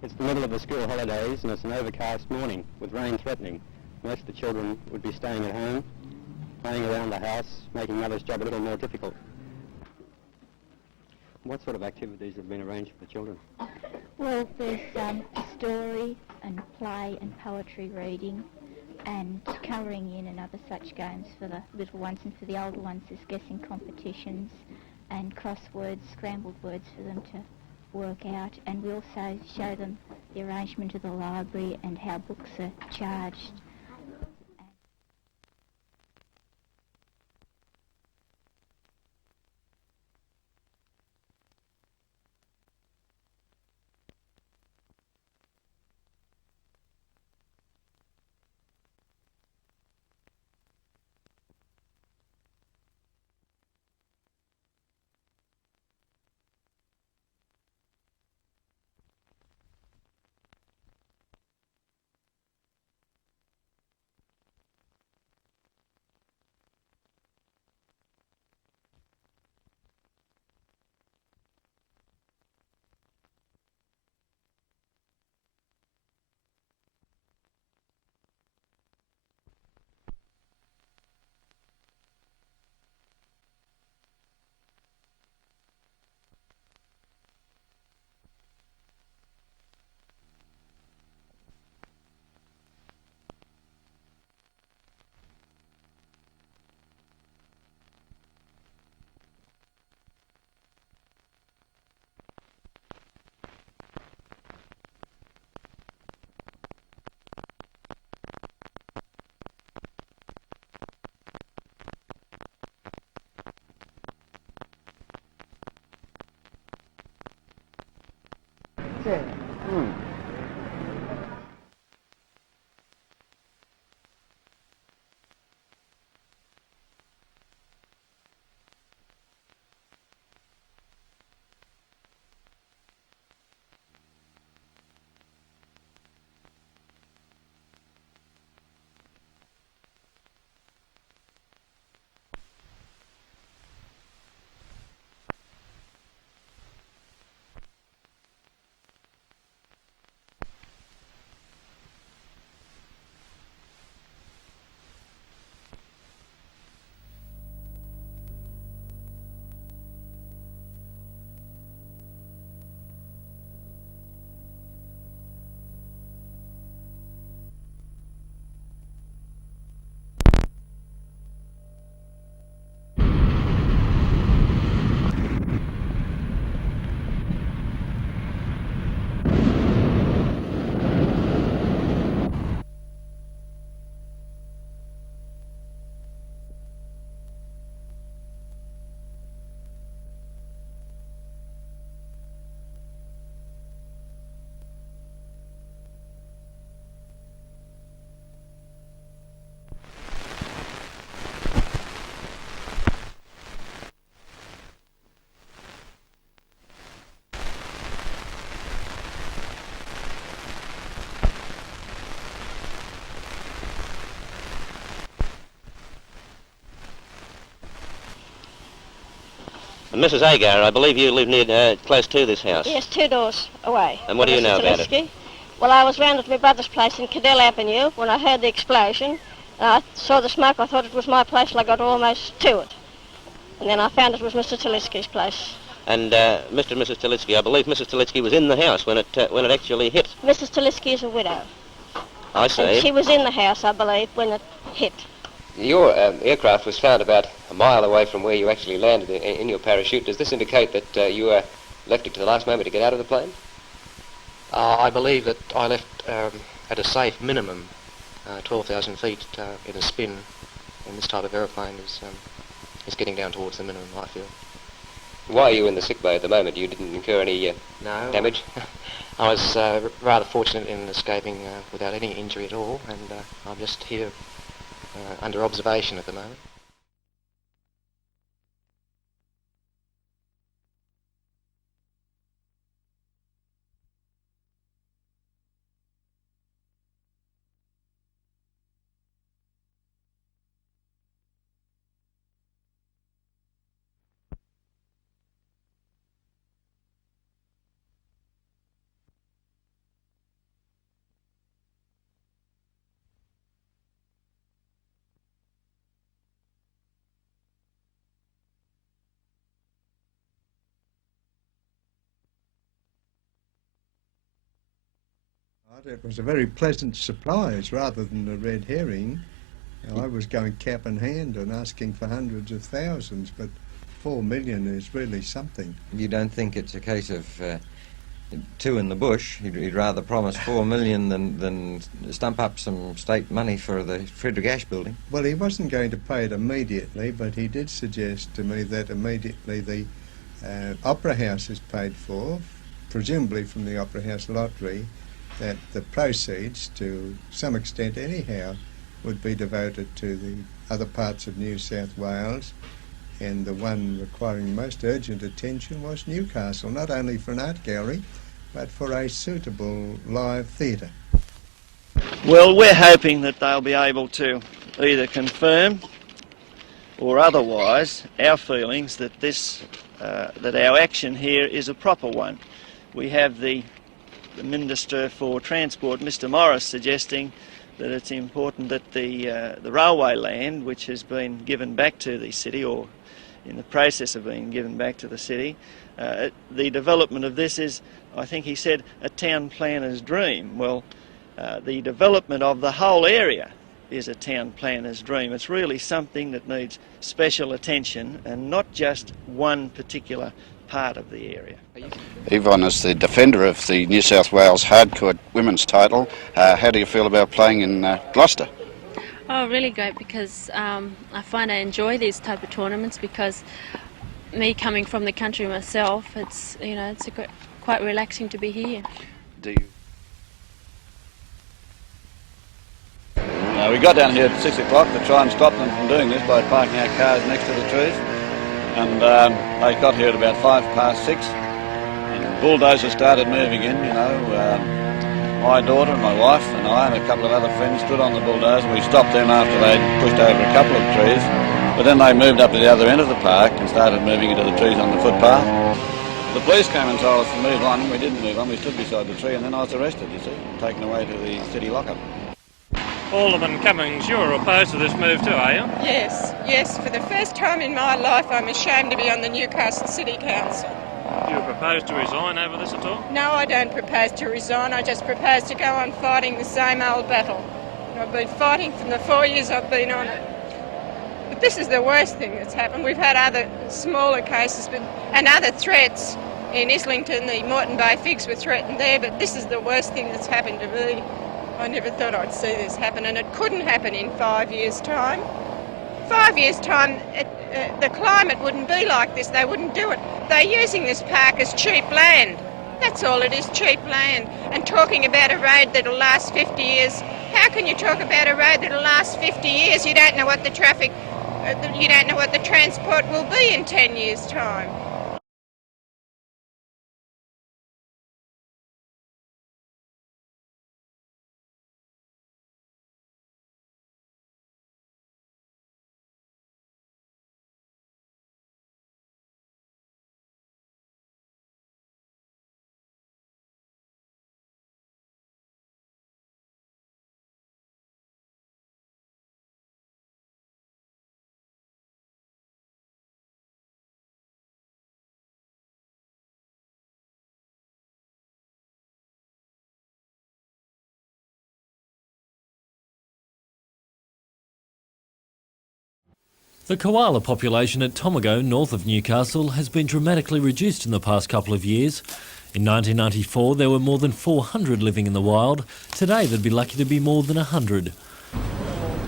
It's the middle of the school holidays and it's an overcast morning with rain threatening. Most of the children would be staying at home, playing around the house, making mother's job a little more difficult. What sort of activities have been arranged for the children? Well, there's story and play and poetry reading and colouring in and other such games for the little ones, and for the older ones there's guessing competitions and crosswords, scrambled words for them to work out, and we also show them the arrangement of the library and how books are charged. Mrs. Agar, I believe you live near, close to this house. Yes, 2 doors away. And what do you know about it? Well, I was round at my brother's place in Cadell Avenue when I heard the explosion. I saw the smoke. I thought it was my place, and I got almost to it. And then I found it was Mr. Tilitsky's place. And Mr. and Mrs. Tilitsky, I believe Mrs. Tilitsky was in the house when it actually hit. Mrs. Tilitsky is a widow. I see. And she was in the house, I believe, when it hit. Your aircraft was found about a mile away from where you actually landed in your parachute. Does this indicate that you left it to the last moment to get out of the plane? I believe that I left at a safe minimum 12,000 feet in a spin, and this type of aeroplane is getting down towards the minimum, I feel. Why are you in the sick bay at the moment? You didn't incur any damage? I was rather fortunate in escaping without any injury at all, and I'm just here under observation at the moment. It was a very pleasant surprise rather than a red herring. I was going cap in hand and asking for hundreds of thousands, but 4 million is really something. You don't think it's a case of two in the bush? He'd rather promise 4 million than stump up some state money for the Frederick Ash building? Well, he wasn't going to pay it immediately, but he did suggest to me that immediately the Opera House is paid for, presumably from the Opera House lottery, that the proceeds, to some extent anyhow, would be devoted to the other parts of New South Wales, and the one requiring most urgent attention was Newcastle, not only for an art gallery, but for a suitable live theatre. Well, we're hoping that they'll be able to either confirm or otherwise our feelings that that our action here is a proper one. We have the Minister for Transport, Mr Morris, suggesting that it's important that the railway land, which has been given back to the city, or in the process of being given back to the city, the development of this is, I think he said, a town planner's dream. Well, the development of the whole area is a town planner's dream. It's really something that needs special attention and not just one particular part of the area. Yvonne is the defender of the New South Wales hardcourt women's title. How do you feel about playing in Gloucester? Oh, really great, because I find I enjoy these type of tournaments, because me coming from the country myself, it's quite relaxing to be here. Do you? We got down here at 6 o'clock to try and stop them from doing this by parking our cars next to the trees, and they got here at about 6:05, and the bulldozer started moving in. My daughter and my wife and I and a couple of other friends stood on the bulldozer. We stopped them after they'd pushed over a couple of trees, but then they moved up to the other end of the park and started moving into the trees on the footpath. The police came and told us to move on. We didn't move on. We stood beside the tree, and then I was arrested, you see, taken away to the city lockup. Alderman Cummings, you're opposed to this move too, are you? Yes. For the first time in my life, I'm ashamed to be on the Newcastle City Council. Do you propose to resign over this at all? No, I don't propose to resign. I just propose to go on fighting the same old battle. I've been fighting from the 4 years I've been on it. But this is the worst thing that's happened. We've had other smaller cases and other threats. In Islington, the Moreton Bay figs were threatened there, but this is the worst thing that's happened to me. I never thought I'd see this happen, and it couldn't happen in 5 years' time. 5 years' time, the climate wouldn't be like this. They wouldn't do it. They're using this park as cheap land. That's all it is, cheap land. And talking about a road that'll last 50 years. How can you talk about a road that'll last 50 years? You don't know what the you don't know what the transport will be in 10 years' time. The koala population at Tomago, north of Newcastle, has been dramatically reduced in the past couple of years. In 1994, there were more than 400 living in the wild. Today, there'd be lucky to be more than 100.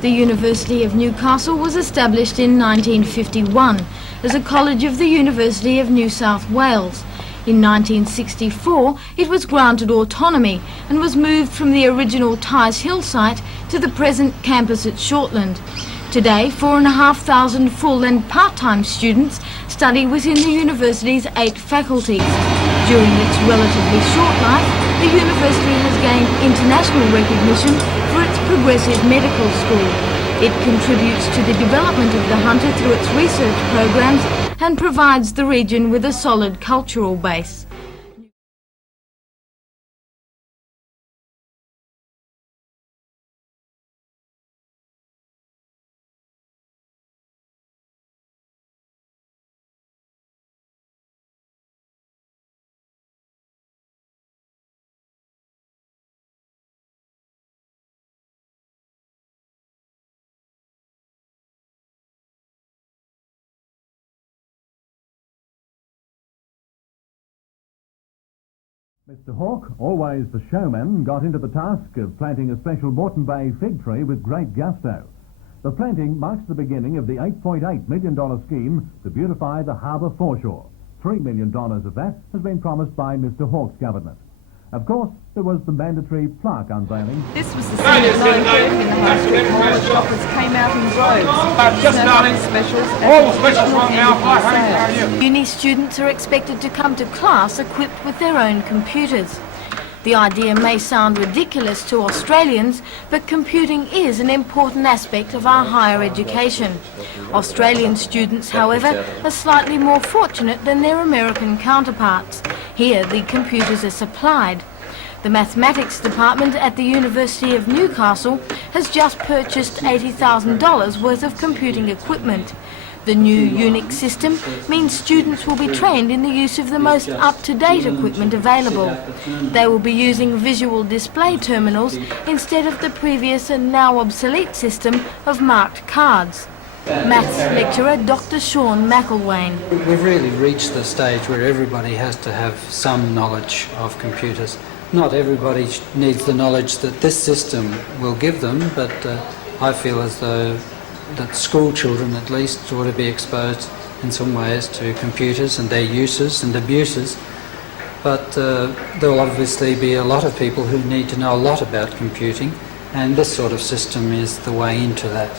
The University of Newcastle was established in 1951 as a college of the University of New South Wales. In 1964, it was granted autonomy and was moved from the original Ties Hill site to the present campus at Shortland. Today, 4,500 full and part-time students study within the university's 8 faculties. During its relatively short life, the university has gained international recognition for its progressive medical school. It contributes to the development of the hunter through its research programs and provides the region with a solid cultural base. Mr. Hawke, always the showman, got into the task of planting a special Moreton Bay fig tree with great gusto. The planting marks the beginning of the $8.8 million scheme to beautify the harbour foreshore. $3 million of that has been promised by Mr. Hawke's government. Of course, there was the mandatory plaque unveiling. This was the scene at 9:30 in the high street mall as shoppers came out in droves. Just starting. Specials All specials from now. 500. Uni students are expected to come to class equipped with their own computers. The idea may sound ridiculous to Australians, but computing is an important aspect of our higher education. Australian students, however, are slightly more fortunate than their American counterparts. Here, the computers are supplied. The mathematics department at the University of Newcastle has just purchased $80,000 worth of computing equipment. The new Unix system means students will be trained in the use of the most up-to-date equipment available. They will be using visual display terminals instead of the previous and now obsolete system of marked cards. Maths lecturer Dr. Sean McElwain. We've really reached the stage where everybody has to have some knowledge of computers. Not everybody needs the knowledge that this system will give them, but I feel as though that school children at least ought to be exposed in some ways to computers and their uses and abuses. But there will obviously be a lot of people who need to know a lot about computing, and this sort of system is the way into that.